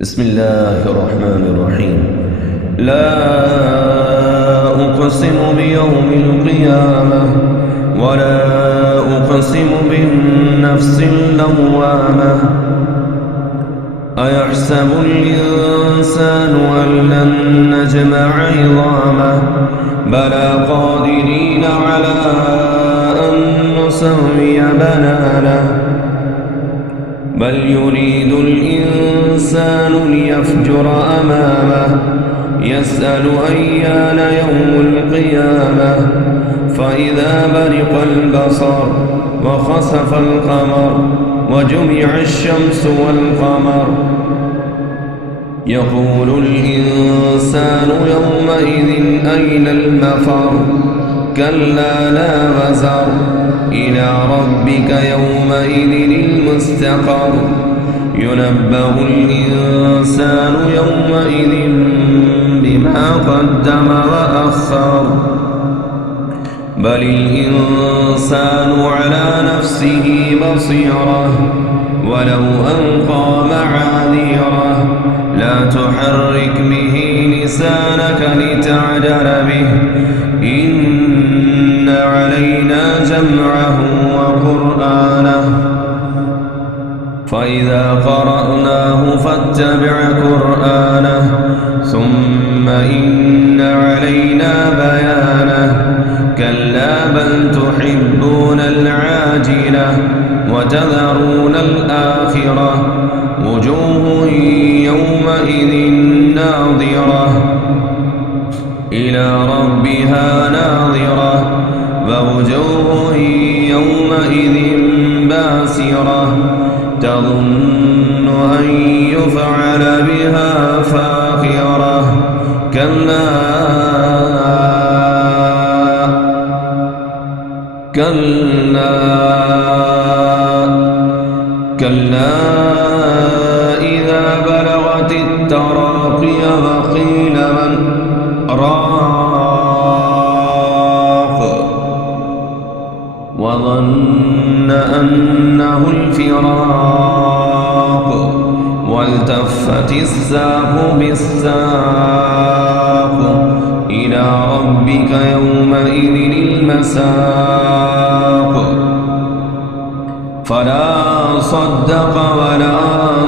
بسم الله الرحمن الرحيم. لا أقسم بيوم القيامة ولا أقسم بالنفس اللوامة. أيحسب الإنسان أن لن نجمع عظامه بلى قادرين على أن نسوي بنانه بل يريد الإنسان ليفجر أمامه يسأل أيان يوم القيامة فإذا برق البصر وخسف القمر وجمع الشمس والقمر يقول الإنسان يومئذ أين المفر كلا لا وزر إلى ربك يومئذ المستقر ينبأ الإنسان يومئذ بما قدم وأخر بل الإنسان على نفسه بصيرة ولو ألقى معاذيره لا تحرك به لسانك لتعجل به إن علينا جمعه وقرآنه فإذا قرأناه فاتبع قرآنه ثم إن علينا بيانه كلا بل تحبون العاجلة وتذرون الآخرة وجوه يومئذ ناظرة إلى ربها ناظرة ووجوه يومئذ باسرة تظن أن يفعل بها فاقرة كلا إذا بلغت التراقي وقيل من راق وظن أنه الفراق والتفت الساق بالساق إلى ربك يومئذ المساق فلا صدق ولا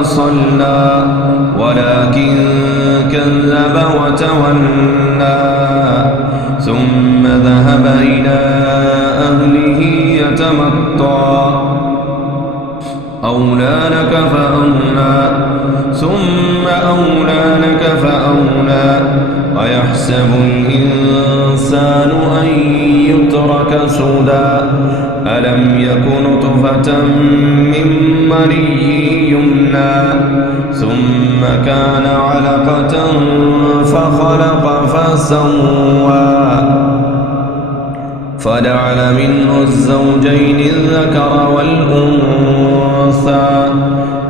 صلى ولكن كذب وتولى ثم ذهب إلى أهله يتمطى أولى لك فأولى ثم أولى لك فأولى ويحسب الإنسان أن يترك سدى ألم يك نطفة من مني يمنى ثم كان علقة فخلق فسوى فجعل منه الزوجين الذكر والأنثى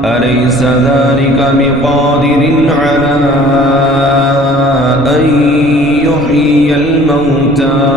أليس ذلك بقادر على أن يحيي الموتى